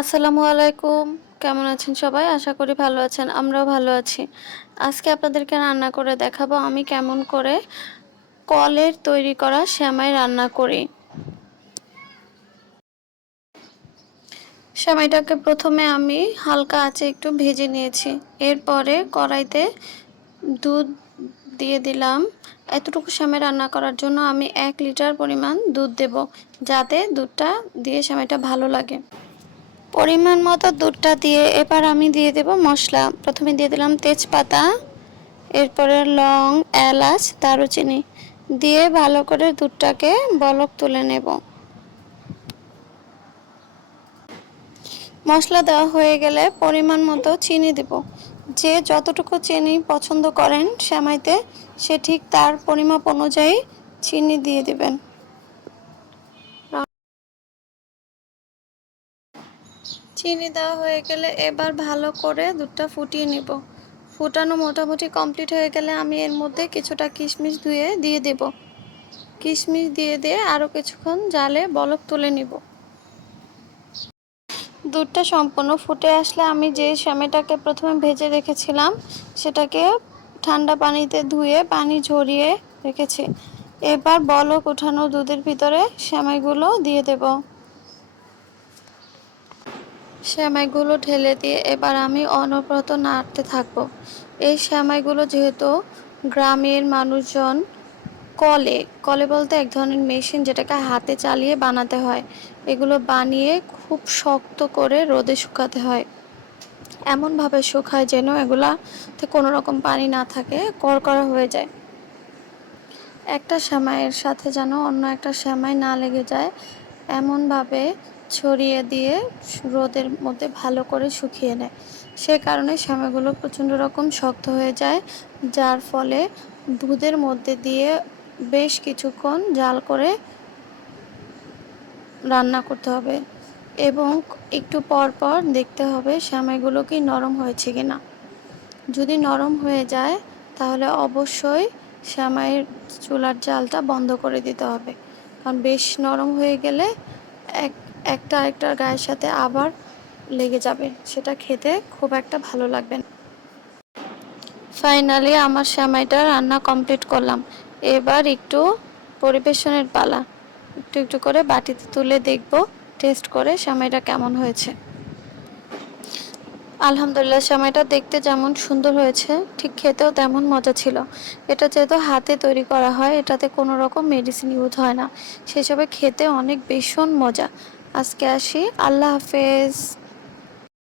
আসসালামু আলাইকুম। কেমন আছেন সবাই? আশা করি ভালো আছেন, আমরাও ভালো আছি। আজকে আপনাদেরকে রান্না করে দেখাবো আমি কেমন করে কলের তৈরি করা শ্যামাই রান্না করি। শ্যামাইটাকে প্রথমে আমি হালকা আঁচে একটু ভেজে নিয়েছি। এরপরে কড়াইতে দুধ দিয়ে দিলাম। এতটুকু সেমাই রান্না করার জন্য আমি এক লিটার পরিমাণ দুধ দেব, যাতে দুধটা দিয়ে শ্যামাইটা ভালো লাগে। পরিমাণ মতো দুধটা দিয়ে, এবার আমি দিয়ে দেব মশলা। প্রথমে দিয়ে দিলাম তেজপাতা, এরপরে লং, এলাচ, দারুচিনি। দিয়ে ভালো করে দুধটাকে বলক তুলে নেব। মশলা দেওয়া হয়ে গেলে পরিমাণ মতো চিনি দেব। যে যতটুকু চিনি পছন্দ করেন সেমাইতে, সে ঠিক তার পরিমাপ অনুযায়ী চিনি দিয়ে দিবেন। চিনি দেওয়া হয়ে গেলে এবার ভালো করে দুধটা ফুটিয়ে নিব। ফুটানো মোটামুটি কমপ্লিট হয়ে গেলে আমি এর মধ্যে কিছুটা কিশমিশ ধুয়ে দিয়ে দেব। কিশমিশ দিয়ে দিয়ে আরও কিছুক্ষণ জালে বলক তুলে নিব। দুধটা সম্পূর্ণ ফুটে আসলে আমি যে শ্যামেটাকে প্রথমে ভেজে রেখেছিলাম, সেটাকে ঠান্ডা পানিতে ধুয়ে পানি ঝরিয়ে রেখেছি। এবার বলক উঠানো দুধের ভিতরে শ্যামাইগুলো দিয়ে দেব। শ্যামাইগুলো ঢেলে দিয়ে এবার আমি অনবরত নাড়তে থাকব। এই শ্যামাইগুলো যেহেতু গ্রামের মানুষজন কলে কলে বলতে এক ধরনের মেশিন যেটাকে হাতে চালিয়ে বানাতে হয়। এগুলো বানিয়ে খুব শক্ত করে রোদে শুকাতে হয়। এমনভাবে শুকায় যেন এগুলাতে কোনো রকম পানি না থাকে, কড়কড়া হয়ে যায়। একটা শ্যামাইয়ের সাথে যেন অন্য একটা শ্যামাই না লেগে যায়, এমনভাবে ছড়িয়ে দিয়ে রোদের মধ্যে ভালো করে শুকিয়ে নেয়। সে কারণে শ্যামাগুলো প্রচণ্ড রকম শক্ত হয়ে যায়, যার ফলে দুধের মধ্যে দিয়ে বেশ কিছুক্ষণ জাল করে রান্না করতে হবে এবং একটু পর পর দেখতে হবে শ্যামাইগুলো কি নরম হয়েছে কি না। যদি নরম হয়ে যায়, তাহলে অবশ্যই শ্যামাইয়ের চুলার জালটা বন্ধ করে দিতে হবে। কারণ বেশ নরম হয়ে গেলে এক একটা আরেকটার গায়ের সাথে আবার লেগে যাবে। সেটা খেতে খুব একটা ভালো লাগবে ফাইনালি আমার শ্যামাইটা রান্না কমপ্লিট করলাম। এবার একটু পরিবেশনের পালা। একটু একটু করে বাটিতে তুলে দেখব টেস্ট করে শ্যামাইটা কেমন হয়েছে। আলহামদুলিল্লাহ, শ্যামাইটা দেখতে যেমন সুন্দর হয়েছে, ঠিক খেতেও তেমন মজা ছিল। এটা যেহেতু হাতে তৈরি করা হয়, এটাতে কোনো রকম মেডিসিন ইউজ হয় না। সেসবে খেতে অনেক ভীষণ মজা। আজকে আসি। আল্লাহ হাফেজ।